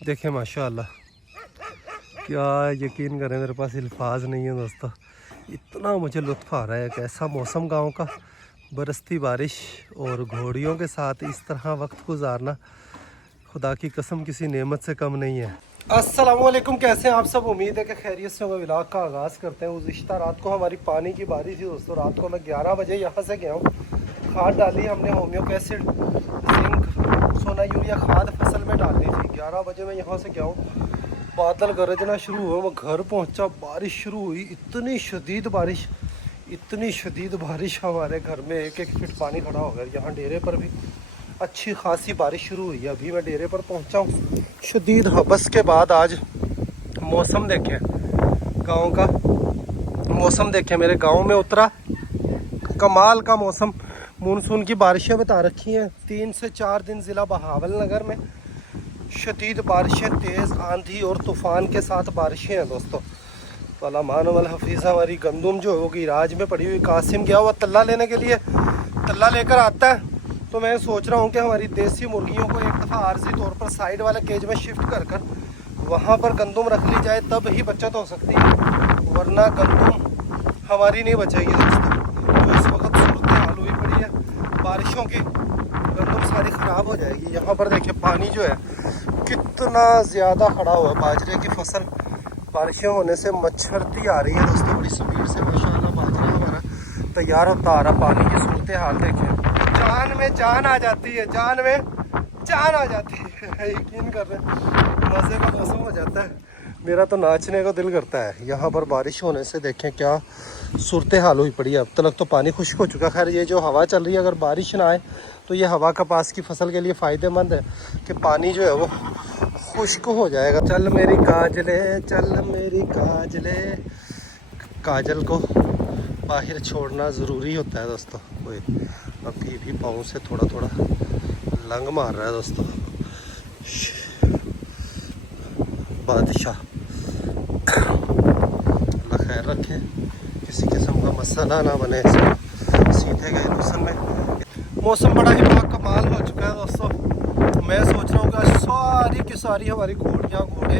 देखें माशाल्लाह, क्या यकीन करें मेरे पास अल्फाज नहीं है दोस्तों, इतना मुझे लुत्फ़ आ रहा है। एक ऐसा मौसम गांव का, बरसती बारिश और घोड़ियों के साथ इस तरह वक्त गुजारना खुदा की कसम किसी नेमत से कम नहीं है। अस्सलामुअलैकुम, कैसे हैं आप सब? उम्मीद है कि खैरियत से होगा। व्लॉग का आगाज़ करते हैं। गुज़िश्ता रात को हमारी पानी की बारिश थी दोस्तों। रात को मैं 11 बजे यहाँ से गया हूँ। खाद डाली हमने, होम्योक एसिड, जिंक, सोना यूरिया खाद फसल में डालनी थी। 11 बजे मैं यहाँ से गया हूँ। बादल गरजना शुरू हुआ, मैं घर पहुँचा, बारिश शुरू हुई। इतनी शदीद बारिश, इतनी शदीद बारिश, हमारे घर में 1-1 फीट पानी खड़ा हो गया। यहाँ डेरे पर भी अच्छी खासी बारिश शुरू हुई है। अभी मैं डेरे पर पहुँचा हूँ। शदीद हबस के बाद आज मौसम देखें, गांव का मौसम देखें। मेरे गांव में उतरा, कमाल का मौसम। मानसून की बारिशें बता रखी हैं। 3 से 4 दिन ज़िला बहावलनगर में शदीद बारिशें, तेज़ आंधी और तूफ़ान के साथ बारिशें हैं दोस्तों। तो अल्लाह मान वल हफीज़ा। हमारी गंदुम जो होगी राज में पड़ी हुई, कासिम गया हुआ तल्ला लेने के लिए, तल्ला लेकर आता है। तो मैं सोच रहा हूँ कि हमारी देसी मुर्गियों को एक दफ़ा आर्जी तौर पर साइड वाले केज में शिफ्ट कर वहाँ पर गंदुम रख ली जाए, तब ही बचत हो सकती है, वरना गंदुम हमारी नहीं बचेगी दोस्तों। तो इस वक्त सूरत हाल हुई पड़ी है बारिशों की, गंदुम सारी ख़राब हो जाएगी। यहाँ पर देखिए पानी जो है कितना ज़्यादा खड़ा हुआ है। बाजरे की फसल बारिशें होने से मच्छरती आ रही है दोस्तों, बड़ी स्पीड से माशाल्लाह बाजरा हमारा तैयार होता आ रहा। पानी की सूरत हाल देखें, जान में जान आ जाती है, जान में जान आ जाती है। यकीन कर रहे हैं, मज़े का मौसम हो जाता है। मेरा तो नाचने को दिल करता है। यहाँ पर बारिश होने से देखें क्या सूरत हाल हुई पड़ी है। अब तक तो पानी खुश्क हो चुका। खैर ये जो हवा चल रही है, अगर बारिश ना आए तो ये हवा कपास की फसल के लिए फ़ायदेमंद है कि पानी जो है वो खुश्क हो जाएगा। चल मेरी काजले, चल मेरी काजले, काजल को बाहर छोड़ना ज़रूरी होता है दोस्तों। कोई अभी भी पाँव से थोड़ा थोड़ा लंग मार रहा है दोस्तों। बादशाह अल्लाह खैर रखे, किसी किस्म का मसला ना बने। सीधे गए लूसन में। मौसम बड़ा ही कमाल हो चुका है दोस्तों। मैं सोच रहा हूँ कि सारी की सारी हमारी घोड़ियाँ, घोड़े,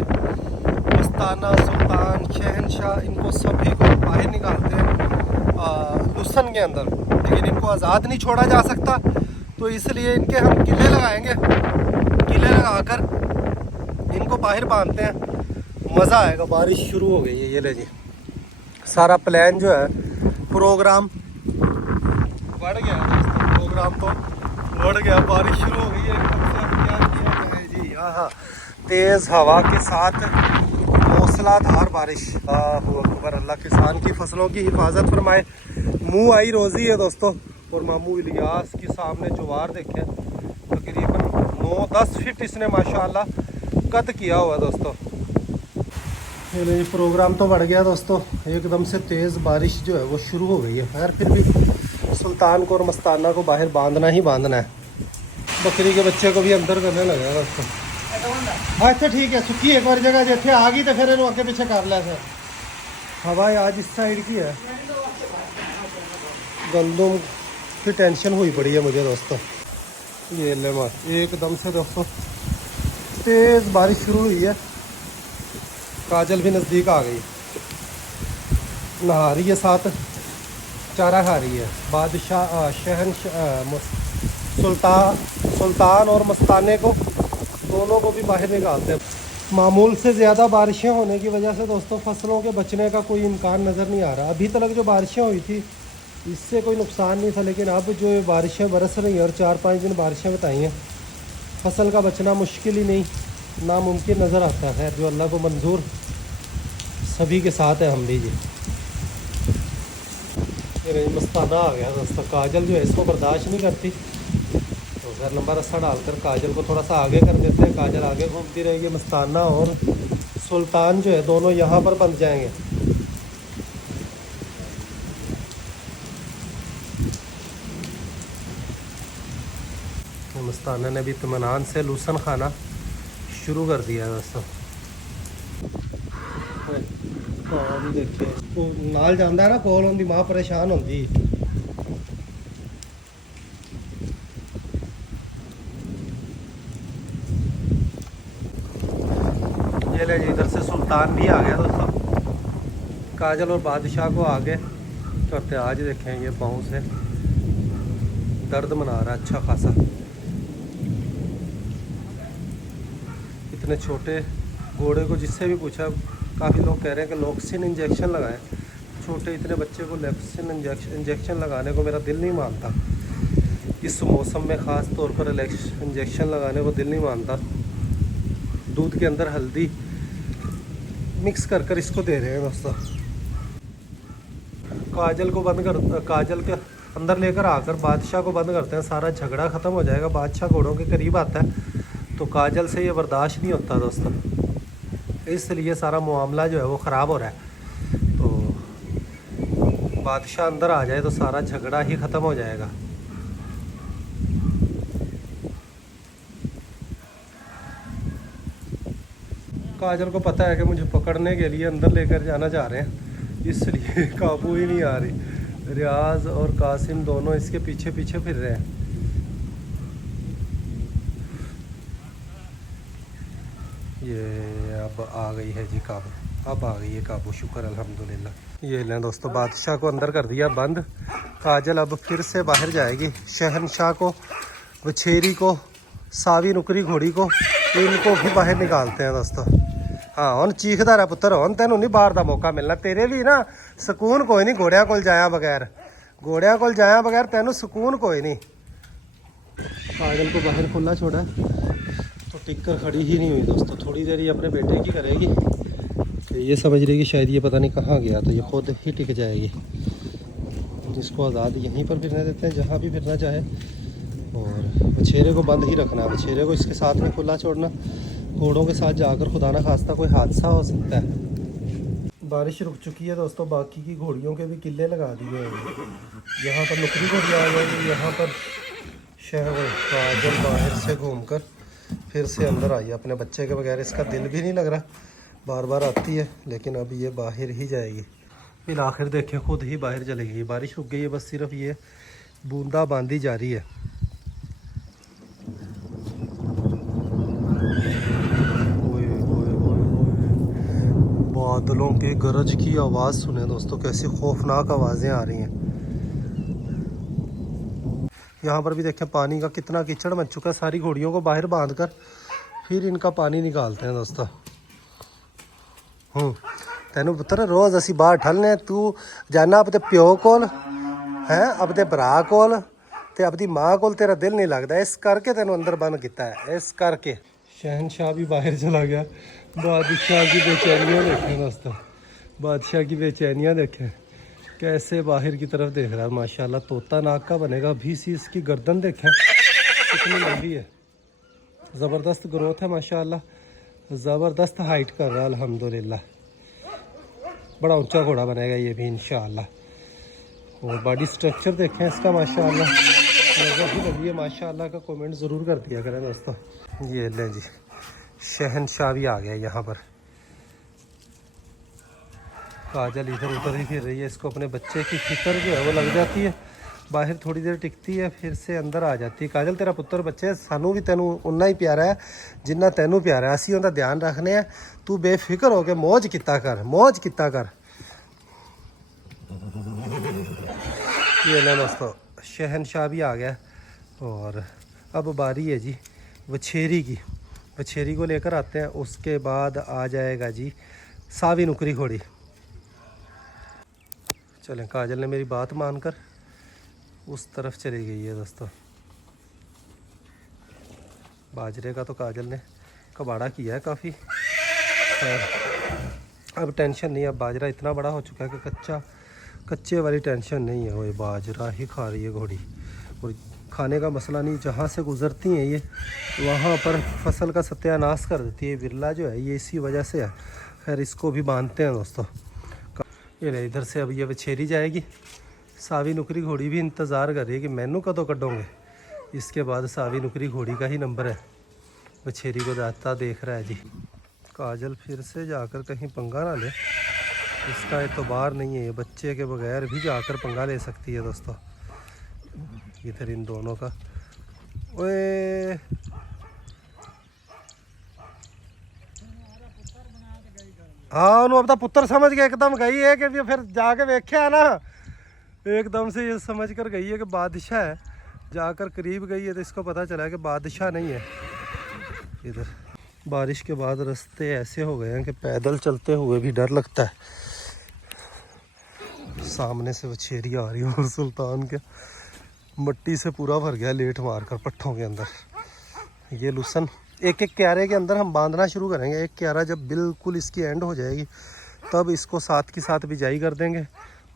मस्ताना, सुल्तान, शहनशाह, इनको सभी को बाहर निकालते हैं लूसन के अंदर। लेकिन इनको आज़ाद नहीं छोड़ा जा सकता, तो इसलिए इनके हम किले लगाएंगे। किले लगाकर इनको बाहर बांधते हैं, मज़ा आएगा। बारिश शुरू हो गई है, ये ले जी। सारा प्लान जो है, प्रोग्राम बढ़ गया दोस्तों। प्रोग्राम तो बढ़ गया, बारिश शुरू हो गई है एकदम से। अब क्या किया जाए जी। हाँ, तेज़ हवा के साथ मूसलाधार बारिश। अकबर, अल्लाह किसान की फसलों की हिफाजत फरमाए। मुँह आई रोज़ी है दोस्तों। और मामू इलियास के सामने ज्वार देखें, तकरीबन 9-10 फीट इसने माशाल्लाह कद किया हुआ दोस्तों। ये प्रोग्राम तो बढ़ गया दोस्तों। एकदम से तेज़ बारिश जो है वो शुरू हो गई है। खैर फिर भी सुल्तान को और मस्ताना को बाहर बांधना ही बांधना है। बकरी के बच्चे को भी अंदर करने लगा दोस्तों। अच्छा ठीक है, सुखी एक बार जगह जिथे आ गई तो फिर इन्हों अगे पीछे कर लिया सर। हवा आज इस साइड की है। गंदुम की टेंशन हुई पड़ी है मुझे दोस्तों। ये ले मार, एकदम से दोस्तों तेज़ बारिश शुरू हुई है। काजल भी नज़दीक आ गई, नहा रही है, साथ चारा खा रही है। बादशाह, सुल्तान और मस्ताने को, दोनों को भी बाहर निकालते हैं। मामूल से ज़्यादा बारिशें होने की वजह से दोस्तों फसलों के बचने का कोई इम्कान नज़र नहीं आ रहा। अभी तक जो बारिशें हुई थी इससे कोई नुकसान नहीं था, लेकिन अब जो बारिशें बरस रही हैं और 4-5 दिन बारिशें बताई हैं, फसल का बचना मुश्किल ही नहीं, नामुमकिन नज़र आता है। जो अल्लाह को मंजूर, सभी के साथ है हम भी जी। ये मस्ताना आ गया दोस्तों। काजल जो है इसको बर्दाश्त नहीं करती, तो घर लंबा रस्सा डालकर काजल को थोड़ा सा आगे कर देते हैं। काजल आगे घूमती रहेगी, मस्ताना और सुल्तान जो है दोनों यहाँ पर बंध जाएंगे। मस्ताना ने भी इत्मीनान से लूसन खाना शुरू कर दिया दोस्तों। देखिए तो नाल जाता है ना, कोल होंदी मां परेशान होंदी। ये ले जी, इधर से सुल्तान भी आ गया दोस्तों। काजल और बादशाह को आगे करते आज देखें ये पाँव से दर्द मना रहा है अच्छा खासा। इतने छोटे घोड़े को जिससे भी पूछा, काफ़ी लोग कह रहे हैं कि लॉक्सिन इंजेक्शन लगाएं। छोटे इतने बच्चे को लॉक्सिन इंजेक्शन लगाने को मेरा दिल नहीं मानता। इस मौसम में ख़ास तौर पर इंजेक्शन लगाने को दिल नहीं मानता। दूध के अंदर हल्दी मिक्स कर कर इसको दे रहे हैं दोस्तों। काजल को बंद कर, काजल के अंदर लेकर आकर बादशाह को बंद करते हैं, सारा झगड़ा ख़त्म हो जाएगा। बादशाह घोड़ों के करीब आता है तो काजल से ये बर्दाश्त नहीं होता दोस्तों, इसलिए सारा मामला जो है वो ख़राब हो रहा है। तो बादशाह अंदर आ जाए तो सारा झगड़ा ही ख़त्म हो जाएगा। काजल को पता है कि मुझे पकड़ने के लिए अंदर लेकर जाना चाह रहे हैं, इसलिए काबू ही नहीं आ रही। रियाज और कासिम दोनों इसके पीछे पीछे फिर रहे हैं। ये अब आ गई है जी काबू, अब आ गई है काबू, शुक्र अल्हम्दुलिल्लाह। ये लें दोस्तों, बादशाह को अंदर कर दिया बंद। काजल अब फिर से बाहर जाएगी। शहनशाह को, वछेरी को, सावी नुकरी घोड़ी को, इनको भी बाहर निकालते हैं दोस्तों। हाँ हुन चीखदा रहा पुत्र, हुन तेनों नहीं बाहर का मौका मिलना। तेरे भी ना सुकून कोई नहीं घोड़िया कोल जाया बगैर, घोड़िया कोल जाया बगैर तेनों सुकून कोई नहीं। काजल को बाहर खुला छोड़ा तो टिककर खड़ी ही नहीं हुई दोस्तों। थोड़ी देर ये अपने बेटे की करेगी, तो ये समझ रही कि शायद ये पता नहीं कहाँ गया, तो ये खुद ही टिक जाएगी। इसको आज़ाद यहीं पर फिरने देते हैं जहाँ भी फिरना चाहे, और बछेरे को बंद ही रखना है। बछेरे को इसके साथ में खुला छोड़ना, घोड़ों के साथ जाकर खुदा ना खास्ता कोई हादसा हो सकता है। बारिश रुक चुकी है दोस्तों, बाकी की घोड़ियों के भी किले लगा दिए हैं। यहाँ पर नुकरी घोड़ी आ जाएगी, यहाँ पर शहर काजल बाहर से घूमकर फिर से अंदर आई। अपने बच्चे के बगैर इसका दिल भी नहीं लग रहा, बार बार आती है, लेकिन अब ये बाहर ही जाएगी। फिर आखिर देखें खुद ही बाहर चली गई। बारिश रुक गई है, बस सिर्फ ये बूंदा बांदी जारी है। बादलों के गरज की आवाज़ सुने दोस्तों, कैसी खौफनाक आवाज़ें आ रही हैं। यहाँ पर भी देखें पानी का कितना कीचड़ मच चुका है। सारी घोड़ियों को बाहर बांधकर फिर इनका पानी निकालते हैं दोस्तों। तेनू पुत्र रोज़ असी बाहर ठलने, तू जाना अपने प्यो कोल है, अपने भरा कोल ते अपनी माँ कोल, तेरा दिल नहीं लगता, इस करके तेनू अंदर बंद किया है, इस करके। शहनशाह भी बाहर चला गया। बादशाह की बेचैनियाँ देखें दोस्तों, बादशाह की बेचैनियाँ देखें कैसे बाहर की तरफ देख रहा है। माशाल्लाह तोता नाक का बनेगा। अभी सी इसकी गर्दन देखें कितनी लंबी है, ज़बरदस्त ग्रोथ है माशाल्लाह, ज़बरदस्त हाइट कर रहा है अल्हम्दुलिल्लाह। बड़ा ऊंचा घोड़ा बनेगा ये भी इंशाअल्लाह। और बॉडी स्ट्रक्चर देखें इसका माशाल्लाह, नज़र ही लगी है माशाल्लाह का कमेंट ज़रूर कर दिया करें दोस्तों। ये लें जी, शहनशाह भी आ गया यहाँ पर। काजल इधर उधर ही फिर रही है, इसको अपने बच्चे की फिक्र जो है वो लग जाती है। बाहर थोड़ी देर टिकती है, फिर से अंदर आ जाती है। काजल तेरा पुत्र बच्चे सानू भी तेनू उन्ना ही प्यारा है जिन्ना तेनू प्यारा है, असी उनका ध्यान रखने हैं। तू बेफिक्र हो के मौज किता कर, मौज किता कर। ये ना दोस्तों, शहनशाह भी आ गया। और अब बारी है जी वछेरी की। वछेरी को लेकर आते हैं, उसके बाद आ जाएगा जी सावी नुकरी घोड़ी। चलें, काजल ने मेरी बात मानकर उस तरफ चली गई है दोस्तों। बाजरे का तो काजल ने कबाड़ा किया है काफ़ी, अब टेंशन नहीं। अब बाजरा इतना बड़ा हो चुका है कि कच्चे वाली टेंशन नहीं है। वो बाजरा ही खा रही है घोड़ी, और खाने का मसला नहीं। जहाँ से गुज़रती हैं ये वहाँ पर फसल का सत्यानाश कर देती है। बिरला जो है ये इसी वजह से है। खैर इसको भी बांधते हैं दोस्तों। ये ले इधर से अब ये वछेरी जाएगी। सावी नुकरी घोड़ी भी इंतज़ार कर रही है कि मैनू कदों कटोगे। इसके बाद सावी नुकरी घोड़ी का ही नंबर है। वछेरी को जाता देख रहा है जी। काजल फिर से जाकर कहीं पंगा ना ले, इसका एतबार नहीं है। ये बच्चे के बगैर भी जाकर पंगा ले सकती है दोस्तों। इधर इन दोनों का ओए हाँ उन्होंने अपना पुत्र समझ के एकदम गई है कि फिर जाके वेख्या ना, एकदम से ये समझ कर गई है कि बादशाह है। जाकर करीब गई है तो इसको पता चला कि बादशाह नहीं है। इधर बारिश के बाद रास्ते ऐसे हो गए हैं कि पैदल चलते हुए भी डर लगता है। सामने से वछेरी आ रही है और सुल्तान के मट्टी से पूरा भर गया लेट मारकर पट्ठों के अंदर। ये लुसन एक एक क्यारे के अंदर हम बांधना शुरू करेंगे। एक क्यारा जब बिल्कुल इसकी एंड हो जाएगी तब इसको साथ की साथ बिजाई कर देंगे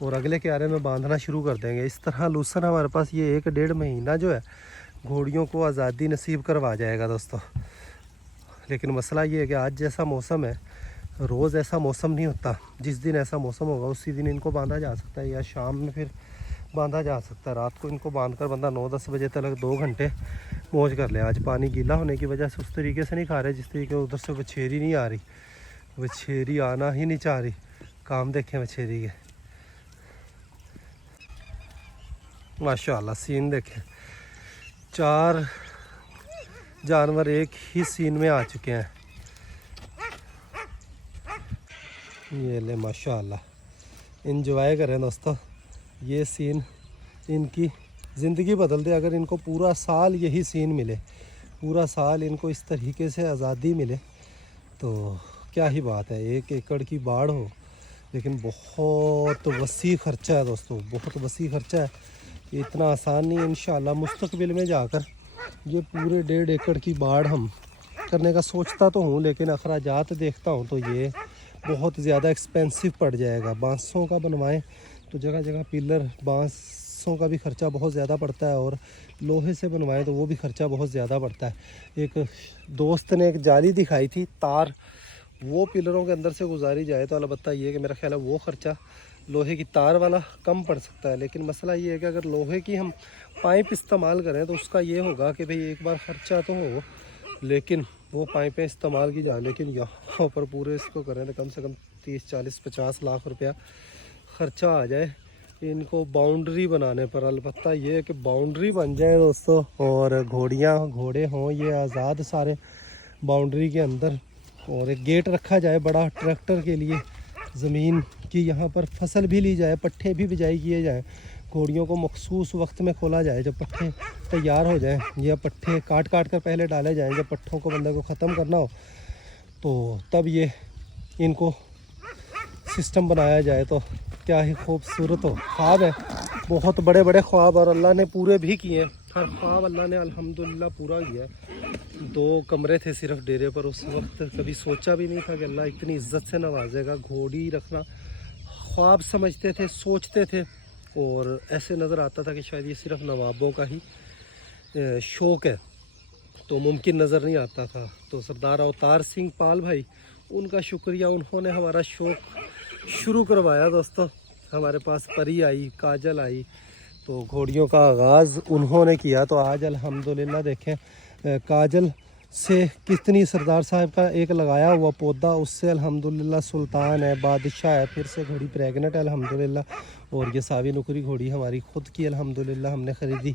और अगले क्यारे में बांधना शुरू कर देंगे। इस तरह लुसन हमारे पास ये 1-1.5 महीना जो है घोड़ियों को आज़ादी नसीब करवा जाएगा दोस्तों। लेकिन मसला ये है कि आज जैसा मौसम है रोज़ ऐसा मौसम नहीं होता। जिस दिन ऐसा मौसम होगा उसी दिन इनको बांधा जा सकता है या शाम में फिर बांधा जा सकता है। रात को इनको बांधकर बंदा 9-10 बजे तक 2 घंटे मौज कर ले। आज पानी गीला होने की वजह से उस तरीके से नहीं खा रहे जिस तरीके उधर से वछेरी नहीं आ रही। वछेरी आना ही नहीं चाह रही। काम देखें वछेरी के, माशाल्लाह सीन देखें। 4 जानवर एक ही सीन में आ चुके हैं। ये ले माशाल्लाह इंजॉय करें दोस्तों। ये सीन इनकी ज़िंदगी बदल दे अगर इनको पूरा साल यही सीन मिले, पूरा साल इनको इस तरीके से आज़ादी मिले तो क्या ही बात है। 1 एकड़ की बाढ़ हो लेकिन बहुत वसी ख़र्चा है दोस्तों, बहुत वसी ख़र्चा है। ये इतना आसान नहीं है। इंशाल्लाह मुस्तकबिल में जाकर ये पूरे 1.5 एकड़ की बाढ़ हम करने का सोचता तो हूँ, लेकिन अखराजात देखता हूँ तो ये बहुत ज़्यादा एक्सपेंसिव पड़ जाएगा। बांसों का बनवाएं तो जगह जगह पिलर, बांसों का भी ख़र्चा बहुत ज़्यादा पड़ता है और लोहे से बनवाएं तो वो भी ख़र्चा बहुत ज़्यादा पड़ता है। एक दोस्त ने एक जाली दिखाई थी तार, वो पिलरों के अंदर से गुजारी जाए तो अलबत्ता ये कि मेरा ख्याल है वो ख़र्चा लोहे की तार वाला कम पड़ सकता है। लेकिन मसला ये है कि अगर लोहे की हम पाइप इस्तेमाल करें तो उसका ये होगा कि भाई एक बार ख़र्चा तो हो लेकिन वो पाइपें इस्तेमाल की जाए। लेकिन यहाँ पर पूरे इसको करें तो कम से कम 30-40-50 लाख रुपया ख़र्चा आ जाए इनको बाउंड्री बनाने पर। अलबत्ता ये है कि बाउंड्री बन जाए दोस्तों और घोड़े हों ये आज़ाद सारे बाउंड्री के अंदर, और एक गेट रखा जाए बड़ा ट्रैक्टर के लिए, ज़मीन की यहाँ पर फसल भी ली जाए, पट्ठे भी बिजाई किए जाएँ। घोड़ियों को मखसूस वक्त में खोला जाए जब पट्ठे तैयार हो जाएं, या पट्ठे काट कर पहले डाले जाएं। जब पट्ठों को बंदे को ख़त्म करना हो तो तब ये इनको सिस्टम बनाया जाए तो क्या ही खूबसूरत हो। ख्वाब है बहुत बड़े बड़े ख्वाब और अल्लाह ने पूरे भी किए। हर ख्वाब अल्लाह ने अल्हम्दुलिल्लाह पूरा किया। 2 कमरे थे सिर्फ डेरे पर, उस वक्त कभी सोचा भी नहीं था कि अल्लाह इतनी इज्जत से नवाजेगा। घोड़ी रखना ख्वाब समझते थे, सोचते थे और ऐसे नज़र आता था कि शायद ये सिर्फ नवाबों का ही शौक़ है, तो मुमकिन नज़र नहीं आता था। तो सरदार अवतार सिंह पाल भाई, उनका शुक्रिया, उन्होंने हमारा शौक़ शुरू करवाया दोस्तों। हमारे पास परी आई, काजल आई, तो घोड़ियों का आगाज़ उन्होंने किया। तो आज अल्हम्दुलिल्लाह देखें काजल से कितनी सरदार साहब का एक लगाया हुआ पौधा, उससे अल्हम्दुलिल्लाह सुल्तान है, बादशाह है, फिर से घोड़ी प्रेग्नेंट है अल्हम्दुलिल्लाह। और ये सावी नुकरी घोड़ी हमारी खुद की अल्हम्दुलिल्लाह हमने ख़रीदी।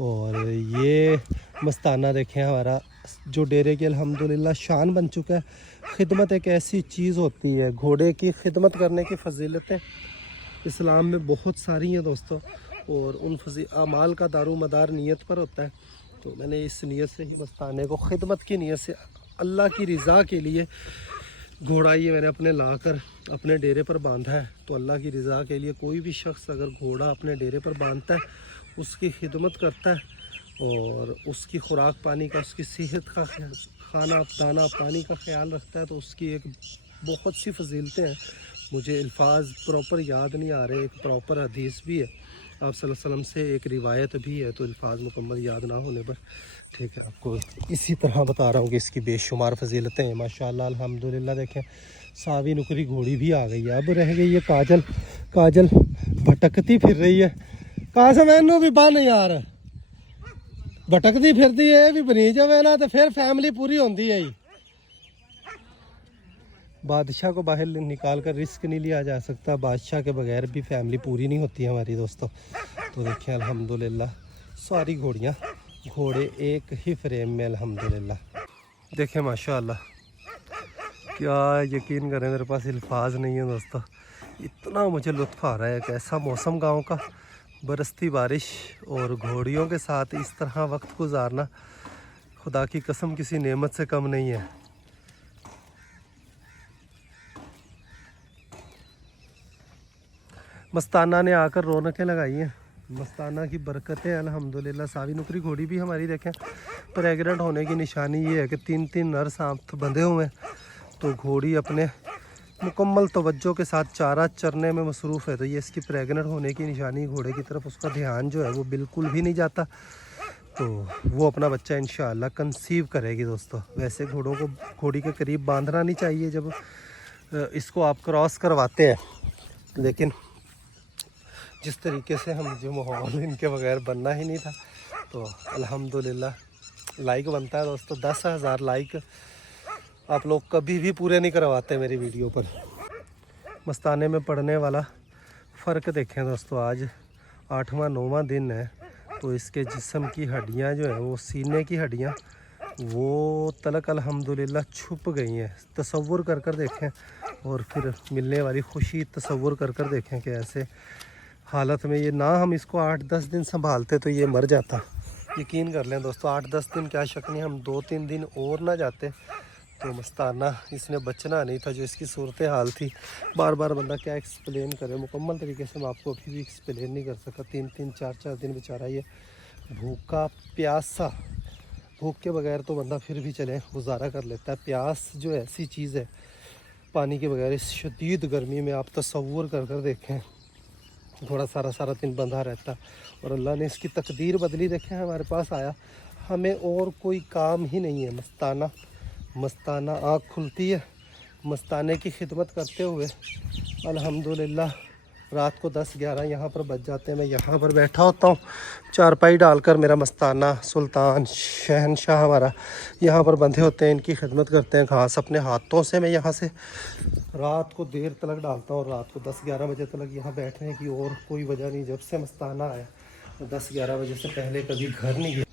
और ये मस्ताना देखें हमारा जो डेरे की अल्हम्दुलिल्लाह शान बन चुका है। खिदमत एक ऐसी चीज़ होती है, घोड़े की खिदमत करने की फजीलतें इस्लाम में बहुत सारी हैं दोस्तों, और उन अमाल का दारोमदार नीयत पर होता है। तो मैंने इस नीयत से ही मस्ताने को खिदमत की नीयत से अल्लाह की रज़ा के लिए घोड़ा ये मैंने अपने लाकर अपने डेरे पर बांधा है। तो अल्लाह की रज़ा के लिए कोई भी शख्स अगर घोड़ा अपने डेरे पर बांधता है, उसकी खिदमत करता है और उसकी खुराक पानी का, उसकी सेहत का, खाना दाना पानी का ख्याल रखता है, तो उसकी एक बहुत सी फजीलतें हैं। मुझे अल्फाज प्रॉपर याद नहीं आ रहे। एक प्रॉपर हदीस भी है आप सल्लल्लाहु अलैहि वसल्लम से, एक रिवायत भी है, तो अल्फाज मुकम्मल याद ना होने पर ठीक है आपको इसी तरह बता रहा हूँ कि इसकी बेशुमार फजीलतें हैं माशाल्लाह अल्हम्दुलिल्लाह। देखें सावी नुकरी घोड़ी भी आ गई है। अब रह गई है काजल। काजल भटकती फिर रही है। कहाँ से मैनू भी बन यार, भटकती फिरती है भी बनी जाए ना तो फिर फैमिली पूरी होती है। बादशाह को बाहर निकाल कर रिस्क नहीं लिया जा सकता, बादशाह के बगैर भी फैमिली पूरी नहीं होती है हमारी दोस्तों। तो देखिए अल्हम्दुलिल्लाह सारी घोड़ियाँ, घोड़े एक ही फ्रेम में अल्हम्दुलिल्लाह। देखें माशाअल्लाह क्या यकीन करें, मेरे पास अल्फाज नहीं है दोस्तों। इतना मुझे लुत्फ़ आ रहा है, एक ऐसा मौसम गांव का, बरसती बारिश और घोड़ियों के साथ इस तरह वक्त गुजारना खुदा की कसम किसी नेमत से कम नहीं है। मस्ताना ने आकर रौनकें लगाई हैं। मस्ताना की बरकतें अल्हम्दुलिल्लाह। सावी नुकरी घोड़ी भी हमारी देखें, प्रेग्नेंट होने की निशानी ये है कि 3-3 नर सांप बंधे हुए हैं। तो घोड़ी अपने मुकम्मल तवज्जो के साथ चारा चरने में मसरूफ़ है। तो ये इसकी प्रेग्नेंट होने की निशानी, घोड़े की तरफ उसका ध्यान जो है वो बिल्कुल भी नहीं जाता। तो वो अपना बच्चा इंशाअल्लाह कंसीव करेगी दोस्तों। वैसे घोड़ों को घोड़ी के करीब बांधना नहीं चाहिए जब इसको आप क्रॉस करवाते हैं, लेकिन जिस तरीके से हम जो माहौल इनके बगैर बनना ही नहीं था, तो अल्हम्दुलिल्लाह लाइक बनता है दोस्तों। 10,000 लाइक आप लोग कभी भी पूरे नहीं करवाते मेरी वीडियो पर। मस्ताने में पड़ने वाला फ़र्क देखें दोस्तों। आज 8वां-9वां दिन है, तो इसके जिस्म की हड्डियां जो है वो सीने की हड्डियां वो तलक अल्हम्दुलिल्लाह छुप गई हैं। तसव्वुर कर कर देखें, और फिर मिलने वाली खुशी तसव्वुर कर कर देखें कि ऐसे हालत में ये ना हम इसको 8-10 दिन संभालते तो ये मर जाता। यकीन कर लें दोस्तों, 8-10 दिन क्या शक नहीं, हम 2-3 दिन और ना जाते तो मस्ताना इसने बचना नहीं था। जो इसकी सूरत हाल थी, बार बार बंदा क्या एक्सप्लेन करे, मुकम्मल तरीके से मैं आपको अभी भी एक्सप्लेन नहीं कर सका। 3-3 4-4 दिन बेचारा ये भूखा प्यासा, भूख के बगैर तो बंदा फिर भी चले गुजारा कर लेता है। प्यास जो ऐसी चीज़ है, पानी के बगैर इस शदीद गर्मी में आप तसव्वुर कर कर देखें, थोड़ा सारा दिन बंधा रहता। और अल्लाह ने इसकी तकदीर बदली, देखें हमारे पास आया, हमें और कोई काम ही नहीं है। मस्ताना आँख खुलती है, मस्ताने की खिदमत करते हुए अल्हम्दुलिल्लाह रात को 10-11 यहाँ पर बज जाते हैं। मैं यहाँ पर बैठा होता हूँ चारपाई डालकर, मेरा मस्ताना सुल्तान शहनशाह हमारा यहाँ पर बंधे होते हैं, इनकी खिदमत करते हैं। घास अपने हाथों से मैं यहाँ से रात को देर तक डालता हूँ, और रात को 10-11 बजे तक यहाँ बैठने की और कोई वजह नहीं। जब से मस्ताना आया तो 10-11 बजे से पहले कभी घर नहीं गया।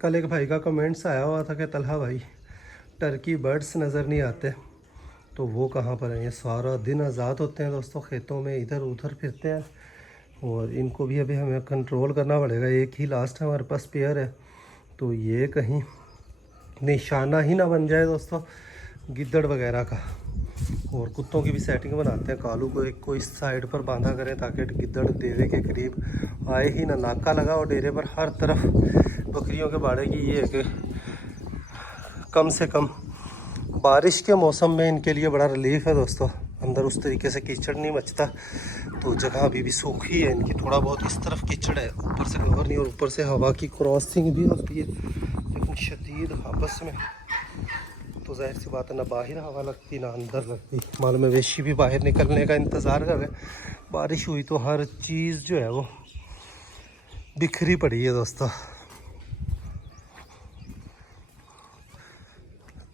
कल एक भाई का कमेंट्स आया हुआ था कि तलहा भाई टर्की बर्ड्स नज़र नहीं आते, तो वो कहाँ पर हैं? ये सारा दिन आज़ाद होते हैं दोस्तों, खेतों में इधर उधर फिरते हैं, और इनको भी अभी हमें कंट्रोल करना पड़ेगा। एक ही लास्ट हमारे पास पेयर है, तो ये कहीं निशाना ही ना बन जाए दोस्तों गिद्दड़ वगैरह का। और कुत्तों की भी सेटिंग बनाते हैं, कालू को एक को इस साइड पर बांधा करें ताकि गिद्दड़ डेरे के करीब आए ही ना। नाका लगा और डेरे पर हर तरफ बकरियों के बाड़े की ये है कि कम से कम बारिश के मौसम में इनके लिए बड़ा रिलीफ है दोस्तों। अंदर उस तरीके से कीचड़ नहीं मचता, तो जगह अभी भी सूखी है इनकी। थोड़ा बहुत इस तरफ कीचड़ है, ऊपर से कवर नहीं, और ऊपर से हवा की क्रॉसिंग भी होती है, लेकिन शदीद आपस में तो जाहिर सी बात है, ना बाहर हवा लगती ना अंदर लगती। मालूम मवेशी भी बाहर निकलने का इंतज़ार कर रहे हैं। बारिश हुई तो हर चीज़ जो है वो बिखरी पड़ी है दोस्तों।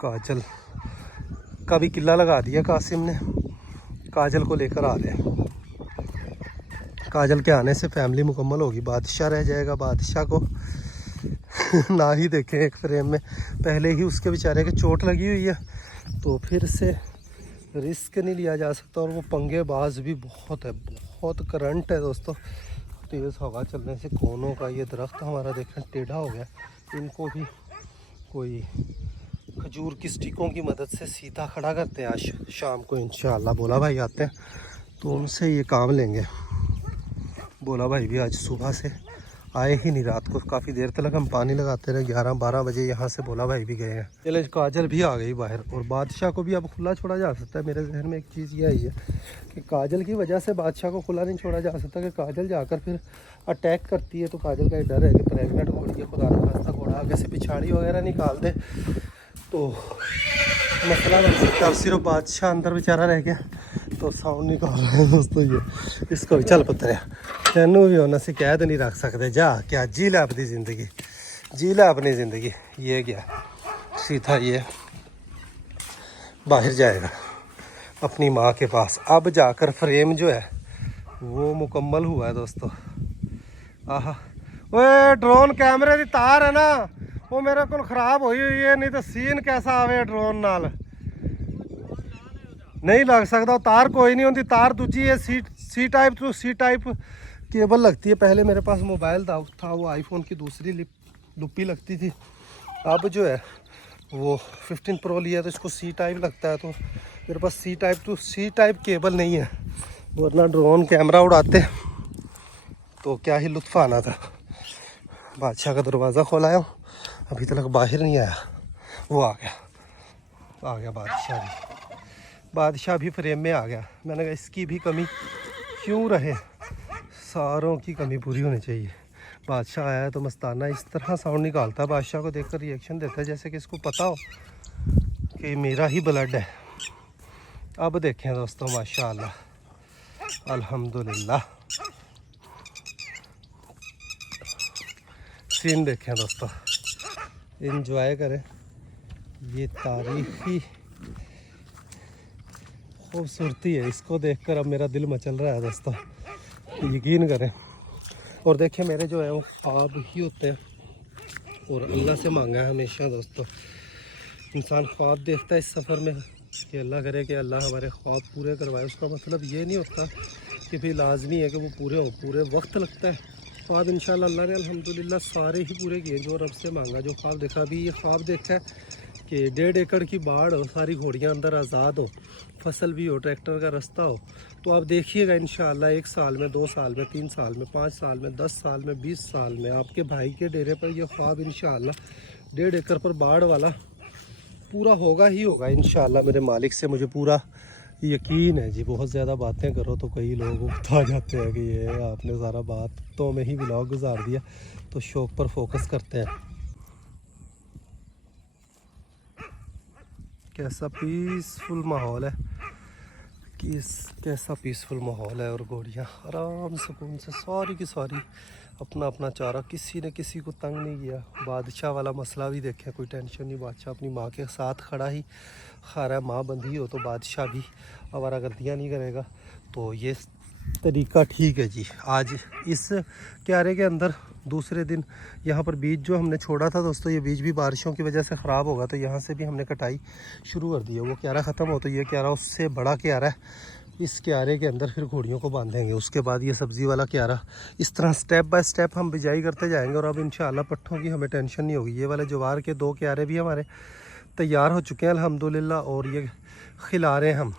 काजल का भी किला लगा दिया कासिम ने, काजल को लेकर आ रहे हैं। काजल के आने से फैमिली मुकम्मल होगी, बादशाह रह जाएगा। बादशाह को ना ही देखें एक फ्रेम में, पहले ही उसके बेचारे के चोट लगी हुई है, तो फिर से रिस्क नहीं लिया जा सकता। और वो पंगेबाज भी बहुत है, बहुत करंट है दोस्तों। तेज़ हवा चलने से कोनों का ये दरख्त हमारा देखें टेढ़ा हो गया, इनको भी कोई खजूर की स्टिकों की मदद से सीधा खड़ा करते हैं। आज शाम को इंशाअल्लाह बोला भाई आते हैं तो उनसे ये काम लेंगे। बोला भाई भी आज सुबह से आए ही नहीं, रात को काफ़ी देर तक हम पानी लगाते रहे, 11-12 बजे यहाँ से बोला भाई भी गए हैं। चले काजल भी आ गई बाहर, और बादशाह को भी अब खुला छोड़ा जा सकता है। मेरे जहन में एक चीज़ ये आई है कि काजल की वजह से बादशाह को खुला नहीं छोड़ा जा सकता, कि काजल जाकर फिर अटैक करती है तो काजल का डर है कि प्रेगनेंट घोड़ी है, खुदा न खास्ता घोड़ा आगे से पिछाड़ी वगैरह निकाल दे तो मसला बन सकता है। सिर्फ बादशाह अंदर बेचारा रह गया तो साउंड निकाल रहे हैं दोस्तों। ये इसको भी चल पुत्र तेनू भी होना से कैद नहीं रख सकते, जा क्या जी ले अपनी ज़िंदगी, जी ले अपनी ज़िंदगी। ये गया सीधा, ये बाहर जाएगा अपनी माँ के पास। अब जाकर फ्रेम जो है वो मुकम्मल हुआ है दोस्तों। आहा, ओए ड्रोन कैमरे की तार है ना वो मेरे को ख़राब हुई है, नहीं तो सीन कैसा आवे ड्रोन नाल। नहीं लग सकता तार कोई नहीं होती, तार दूजी है C type to C type cable लगती है। पहले मेरे पास मोबाइल था वो आईफोन की दूसरी लुप्पी लगती थी। अब जो है वो 15 प्रो लिया तो इसको सी टाइप लगता है, तो मेरे पास C type to C type cable नहीं है, वरना ड्रोन कैमरा उड़ाते तो क्या ही लुत्फ़ आना था। बादशाह का दरवाज़ा खोलाया हूँ, अभी तक बाहर नहीं आया, वो आ गया बादशाह भी फ्रेम में आ गया। मैंने कहा इसकी भी कमी क्यों रहे, सारों की कमी पूरी होनी चाहिए। बादशाह आया है तो मस्ताना इस तरह साउंड निकालता है, बादशाह को देखकर रिएक्शन देता है जैसे कि इसको पता हो कि मेरा ही ब्लड है। अब देखें दोस्तों, माशाअल्लाह अल्हम्दुलिल्लाह, सीन देखें दोस्तों, एंजॉय करें। ये तारीखी खूबसूरती है, इसको देखकर अब मेरा दिल मचल रहा है दोस्तों, यकीन करें। और देखिए मेरे जो है वो ख्वाब ही होते हैं, और अल्लाह से मांगा है हमेशा दोस्तों। इंसान ख्वाब देखता है इस सफ़र में कि अल्लाह करे कि अल्लाह हमारे ख्वाब पूरे करवाए। उसका मतलब ये नहीं होता कि फिर लाजमी है कि वो पूरे हो, पूरे वक्त लगता है। ख्वाब इंशाल्लाह अल्लाह ने अल्हम्दुलिल्लाह सारे ही पूरे किए जो रब से मांगा, जो ख्वाब देखा। अभी ये ख्वाब देखा है कि 1.5 एकड़ की बाढ़ हो, सारी घोड़ियाँ अंदर आज़ाद हो, फसल भी हो, ट्रैक्टर का रास्ता हो। तो आप देखिएगा इंशाल्लाह 1 साल में, 2 साल में, 3 साल में, 5 साल में, 10 साल में, 20 साल में आपके भाई के डेरे पर ये ख्वाब इंशाल्लाह 1.5 एकड़ पर बाढ़ वाला पूरा होगा ही होगा इंशाल्लाह। मेरे मालिक से मुझे पूरा यकीन है जी। बहुत ज़्यादा बातें करो तो कई लोग उठा जाते हैं कि ये आपने सारा बातों में ही व्लॉग गुजार दिया, तो शौक पर फोकस करते हैं। कैसा पीसफुल माहौल है, कैसा पीसफुल माहौल है। और घोड़ियाँ आराम सुकून से सारी की सारी अपना अपना चारा, किसी ने किसी को तंग नहीं किया। बादशाह वाला मसला भी देखें, कोई टेंशन नहीं, बादशाह अपनी माँ के साथ खड़ा ही खा रहा है। माँ बंधी हो तो बादशाह भी आवारागर्दियाँ नहीं करेगा, तो ये तरीका ठीक है जी। आज इस क्यारे के अंदर दूसरे दिन यहाँ पर बीज जो हमने छोड़ा था दोस्तों, ये बीज भी बारिशों की वजह से ख़राब होगा, तो यहाँ से भी हमने कटाई शुरू कर दी है। वो क्यारा ख़त्म हो तो ये क्यारा उससे बड़ा क्यारा है, इस क्यारे के अंदर फिर घोड़ियों को बांधेंगे। उसके बाद ये सब्ज़ी वाला क्यारा, इस तरह स्टेप बाय स्टेप हम बिजाई करते जाएंगे। और अब इंशाल्लाह पट्ठों की हमें टेंशन नहीं होगी। ये वाले ज्वार के 2 क्यारे भी हमारे तैयार हो चुके हैं अल्हम्दुलिल्लाह, और ये खिला रहे हैं हम,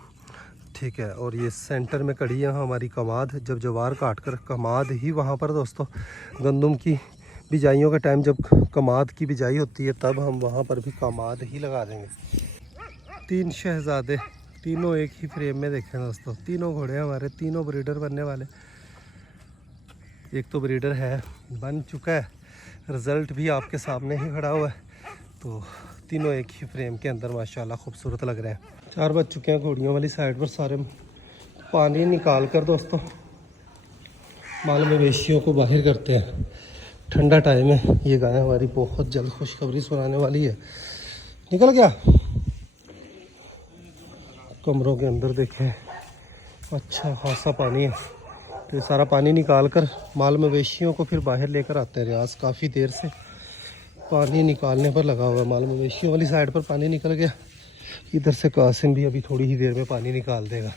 ठीक है। और ये सेंटर में कड़ी है हमारी कमाद। जब ज्वार काट कर कमाद ही वहाँ पर दोस्तों गंदम की बिजाइयों के टाइम जब कमाद की बिजाई होती है, तब हम वहाँ पर भी कमाद ही लगा देंगे। 3 शहज़ादे, तीनों एक ही फ्रेम में देखें दोस्तों, तीनों घोड़े हमारे, तीनों ब्रीडर बनने वाले। एक तो ब्रीडर है, बन चुका है, रिज़ल्ट भी आपके सामने ही खड़ा हुआ है। तो तीनों एक ही फ्रेम के अंदर माशाल्लाह खूबसूरत लग रहे हैं। 4 बज चुके हैं, घोड़ियों वाली साइड पर सारे पानी निकाल कर दोस्तों माल मवेशियों को बाहर करते हैं। ठंडा टाइम है, ये गाय हमारी बहुत जल्द खुशखबरी सुनाने वाली है। निकल गया कमरों के अंदर देखें, अच्छा खासा पानी है। तो ये सारा पानी निकाल कर माल मवेशियों को फिर बाहर लेकर आते हैं। रियाज काफ़ी देर से पानी निकालने पर लगा हुआ है। माल मवेशियों वाली साइड पर पानी निकल गया, इधर से कासिम भी अभी थोड़ी ही देर में पानी निकाल देगा।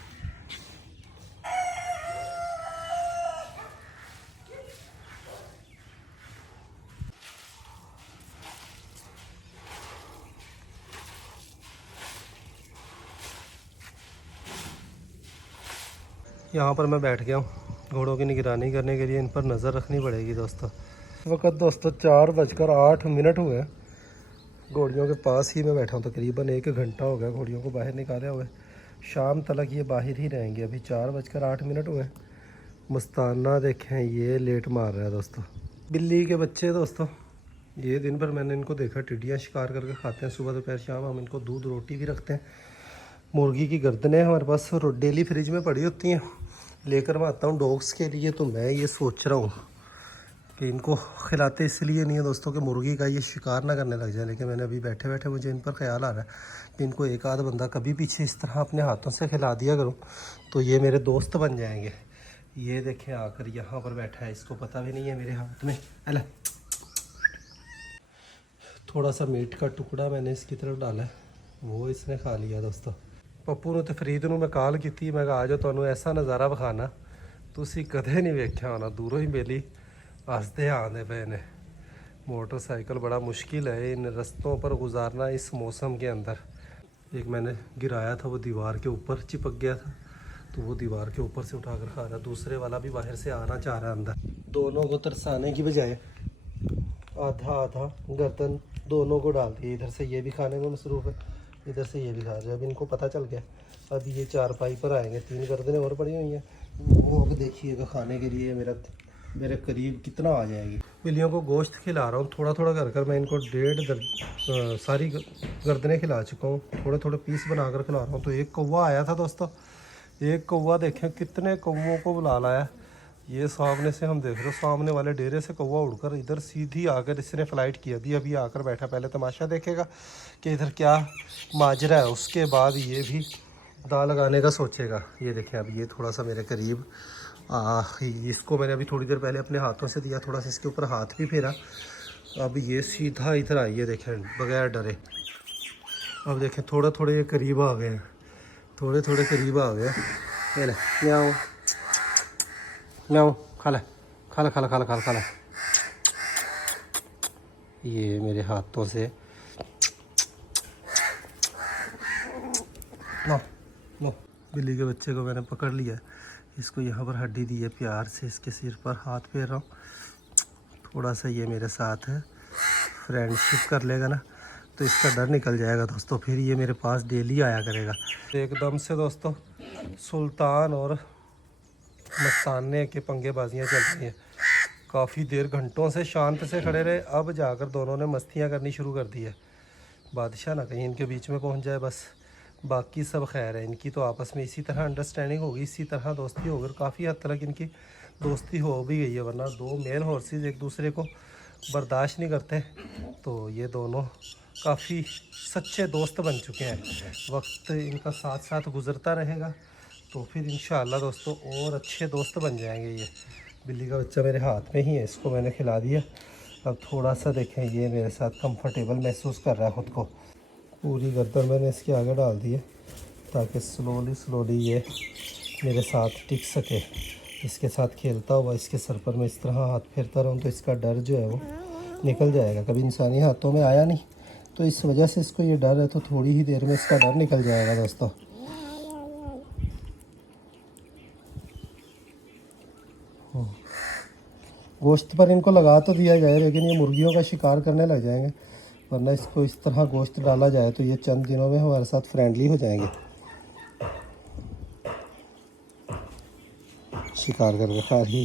यहाँ पर मैं बैठ गया हूँ घोड़ों की निगरानी करने के लिए, इन पर नज़र रखनी पड़ेगी दोस्तों। इस वक्त दोस्तों 4:08 हुए। घोड़ियों के पास ही मैं बैठा हूँ, तकरीबन 1 घंटा हो गया घोड़ियों को बाहर निकाले हुए। शाम तक ये बाहर ही रहेंगे। अभी 4:08 हुए। मस्ताना देखें ये लेट मार रहा है दोस्तों। बिल्ली के बच्चे दोस्तों, ये दिन भर मैंने इनको देखा टिड्डियाँ शिकार करके खाते हैं, सुबह दोपहर शाम। हम इनको दूध रोटी भी रखते हैं। मुर्गी की गर्दनें हमारे पास डेली फ्रिज में पड़ी होती हैं, लेकर मैं आता हूँ डॉग्स के लिए। तो मैं ये सोच रहा हूँ कि इनको खिलाते इसलिए नहीं है दोस्तों कि मुर्गी का ये शिकार ना करने लग जाए, लेकिन मैंने अभी बैठे बैठे मुझे इन पर ख्याल आ रहा है कि इनको एक आध बंदा कभी पीछे इस तरह अपने हाथों से खिला दिया करूँ तो ये मेरे दोस्त बन जाएंगे। ये देखें आकर यहाँ पर बैठा है, इसको पता भी नहीं है मेरे हाथ में। अला थोड़ा सा मीट का टुकड़ा मैंने इसकी तरफ डाला है, वो इसने खा लिया दोस्तों। ਪੱਪੂ ਨੂੰ ਤੇ ਫਰੀਦ ਨੂੰ ਮੈਂ ਕਾਲ ਕੀਤੀ, ਮੈਂ ਕਿਹਾ ਆ ਜਾਓ ਤੁਹਾਨੂੰ ਐਸਾ ਨਜ਼ਾਰਾ ਵਿਖਾਣਾ ਤੁਸੀਂ ਕਦੇ ਨਹੀਂ ਵੇਖਿਆ ਹੋਣਾ। ਦੂਰੋਂ ਹੀ ਮੇਲੀ हंसते आने पे ने। मोटरसाइकिल बड़ा मुश्किल है इन रास्तों पर गुजारना इस मौसम के अंदर। एक मैंने गिराया था वो दीवार के ऊपर चिपक गया था, तो वो दीवार के ऊपर से उठाकर खा रहा। दूसरे वाला भी बाहर से आना चाह रहा है अंदर। दोनों को तरसाने की बजाय आधा आधा गर्दन दोनों को डाल दिया। इधर से ये भी खाने में मसरूफ़ है, इधर से ये भी खा रहे हैं। अब इनको पता चल गया, अब ये चारपाई पर आएंगे। 3 गर्दनें और पड़ी हुई हैं, वो अब देखिएगा खाने के लिए मेरे करीब कितना आ जाएगी। बिल्लियों को गोश्त खिला रहा हूँ थोड़ा थोड़ा कर मैं इनको सारी गर्दनें खिला चुका हूँ। थोड़े थोड़े पीस बनाकर खिला रहा हूँ। तो एक कौवा आया था दोस्तों, एक कौवा देखें कितने कौवों को बुला लाया। ये सामने से हम देख रहे हो, सामने वाले डेरे से कौवा उड़कर इधर सीधी आकर इसने फ्लाइट की। अभी आकर बैठा, पहले तमाशा देखेगा कि इधर क्या माजरा है, उसके बाद ये भी दाल लगाने का सोचेगा। ये देखें अब ये थोड़ा सा मेरे करीब इसको मैंने अभी थोड़ी देर पहले अपने हाथों से दिया, थोड़ा सा इसके ऊपर हाथ भी फेरा। अब ये सीधा इधर आई है, देखें बगैर डरे। अब देखें थोड़ा थोड़े ये करीब आ गए हैं, थोड़े थोड़े करीब आ गए। ये ले म्याऊं म्याऊं, खा ले खा ले खा ले खा ले खा ले खा ले। ये मेरे हाथों से नो नो। बिल्ली के बच्चे को मैंने पकड़ लिया, इसको यहाँ पर हड्डी दी है, प्यार से इसके सिर पर हाथ फेर रहा हूँ। थोड़ा सा ये मेरे साथ है, फ्रेंडशिप कर लेगा ना तो इसका डर निकल जाएगा दोस्तों, फिर ये मेरे पास डेली आया करेगा। एकदम से दोस्तों सुल्तान और मस्ताने के पंगेबाजियाँ चल रही हैं। काफ़ी देर घंटों से शांत से खड़े रहे, अब जाकर दोनों ने मस्तियाँ करनी शुरू कर दी है। बादशाह ना कहीं इनके बीच में पहुँच जाए बस, बाकी सब खैर है। इनकी तो आपस में इसी तरह अंडरस्टैंडिंग होगी, इसी तरह दोस्ती होगी। काफ़ी हद तक इनकी दोस्ती हो भी गई है, वरना 2 मेल हॉर्सेस एक दूसरे को बर्दाश्त नहीं करते। तो ये दोनों काफ़ी सच्चे दोस्त बन चुके हैं। वक्त इनका साथ साथ गुज़रता रहेगा तो फिर इंशाअल्लाह दोस्तों और अच्छे दोस्त बन जाएंगे। ये बिल्ली का बच्चा मेरे हाथ में ही है, इसको मैंने खिला दिया। अब थोड़ा सा देखें ये मेरे साथ कंफर्टेबल महसूस कर रहा है ख़ुद को। पूरी गर्दन मैंने इसके आगे डाल दी है ताकि स्लोली ये मेरे साथ टिक सके। इसके साथ खेलता हुआ इसके सर पर मैं इस तरह हाथ फेरता रहूँ तो इसका डर जो है वो निकल जाएगा। कभी इंसानी हाथों में आया नहीं तो इस वजह से इसको ये डर है, तो थोड़ी ही देर में इसका डर निकल जाएगा दोस्तों। गोश्त पर इनको लगा तो दिया जाए, लेकिन ये मुर्गियों का शिकार करने लग जाएंगे, वरना इसको इस तरह गोश्त डाला जाए तो ये चंद दिनों में हमारे साथ फ्रेंडली हो जाएंगे। शिकार करके खा रही